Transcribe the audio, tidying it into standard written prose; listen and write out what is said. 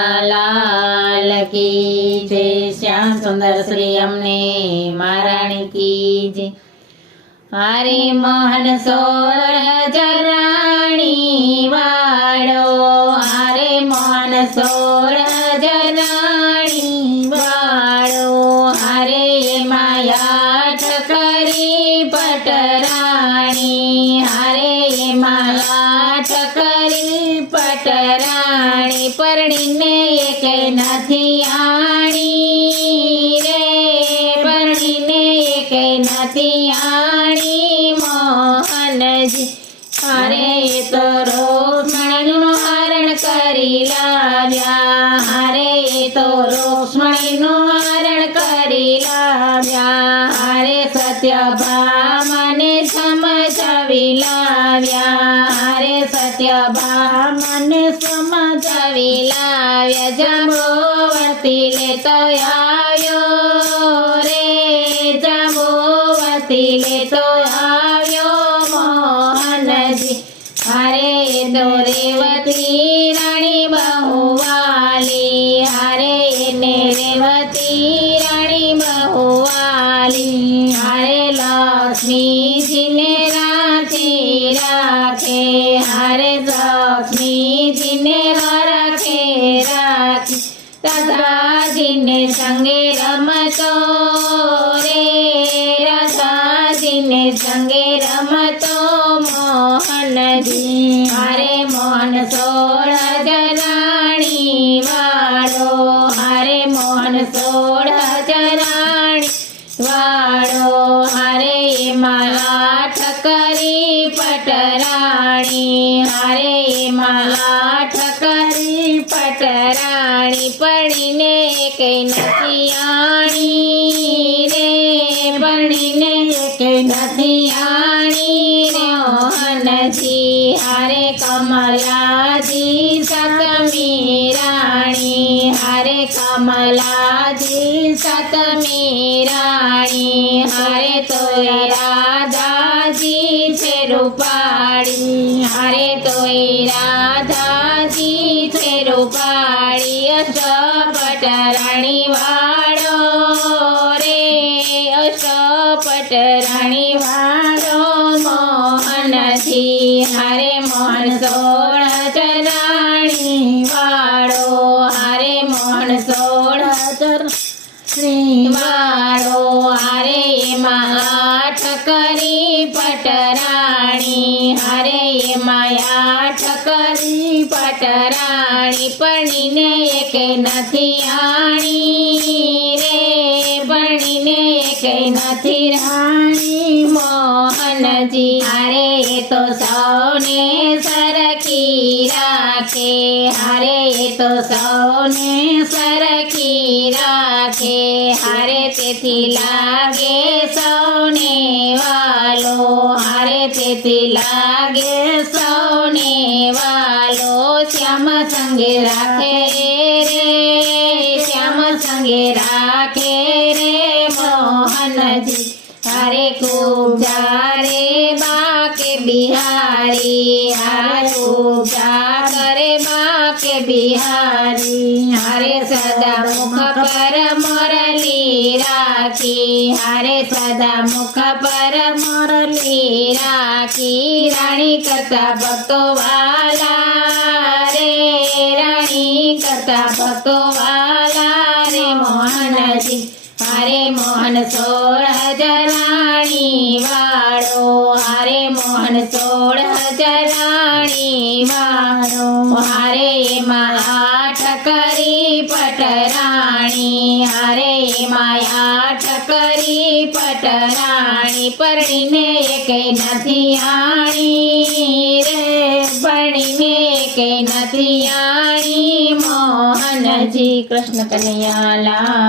लाल की जय। श्याम सुंदर श्री अमने महाराणी की जय। हरे मोहन 16 राणी वाड़ो, हरे मोहन 16 राणी वाड़ो, हरे माया ठकरी पटराणी, हरे माया ठकरी पटराणी, परણીને એકે નથી આણી રે, પરણીને એકે નથી આણી મોહનજી। અરે તો રોક્ષ્મણીનું હરણ કરી લાવ્યા, અરે તો રોક્ષ્મણીનું હરણ કરી લાવ્યા, અરે સત્યભામાને સમજાવી લાવ્યા, અરે સત્યભામાને સમજાવી લાવ્યા। જાંબુવતી લેતો આવ્યો રે, જાંબુવતી લેતો આવ્યો મોહનજી। અરે તો રેવતી રાણી બહુવાલી, અરે એને રેવતી રાણી બહુવાલી, અરે લક્ષ્મીજીને રાખે રાખે, અરે લક્ષ્મીજીને રાખે રાખે, રાધાજીને સંગે રમતો રે, રાધાજીને સંગે રમતો મોહનજી। હરે મોહન 16 રાણી વાળો, હરે મોહન 16 રાણી વાળો, હરે માયા ઠકરી પટરાણી, હરે માયા ઠકરી પટરાણી, પરણીને એકે નથી આણી રે, પરણીને એકે નથી આણી રે મોહનજી। હરે કમલાજી સતમી રાણી, હરે કમલાજી સતમી રાણી, હરે તોય રાધાજી છે રૂપાળી, હરે તોય રાધાજી છે રૂપાળી। અષ્ટપટ રાણી વાળો રે, અષ્ટપટ રાણી વાળો મોહનજી। હરે મોહન 16 રાણી વાળો, હરે મોહન 16 રાણી વાળો, હરે માયા ઠકરી પટરાણી, હરે માયા ઠકરી પટરાણી, પરણીને એકે નથી આણી રે, પરણીને એકે નથી રાણી મોહનજી। હરે તો સૌને સરખી રાખે, હરે તો સૌને સરખી રાખે, હરે તેથી લાગે સૌને વાલો, હરે તેથી લાગે સૌને વાલો। શ્યામ સંગે રાખે રે, શ્યામ સંગે રાખે રે મોહનજી। હરે ખૂબ જારે બાકે બિહારી, હરે ખૂબ જા કરે બાકે બિહારી, હરે સદા મુખ પર મોરલી રાખી, હરે સદા મુખ પર મોરલી રાખી। રાણી કરતા ભક્તો વાલા રે, રાણી કરતા ભક્તો વાલા રે મોહનજી। હરે મોહન 16 રાણી વાળો, હરે મોહન 16 રાણી વાળો, હરે માયા ઠકરી પટરાણી, હરે માયા ઠકરી પટરાણી, પરણીને એકે નથી આણી રે, પરણીને એકે નથી આણી મોહનજી। કૃષ્ણ કનૈયા લાલ।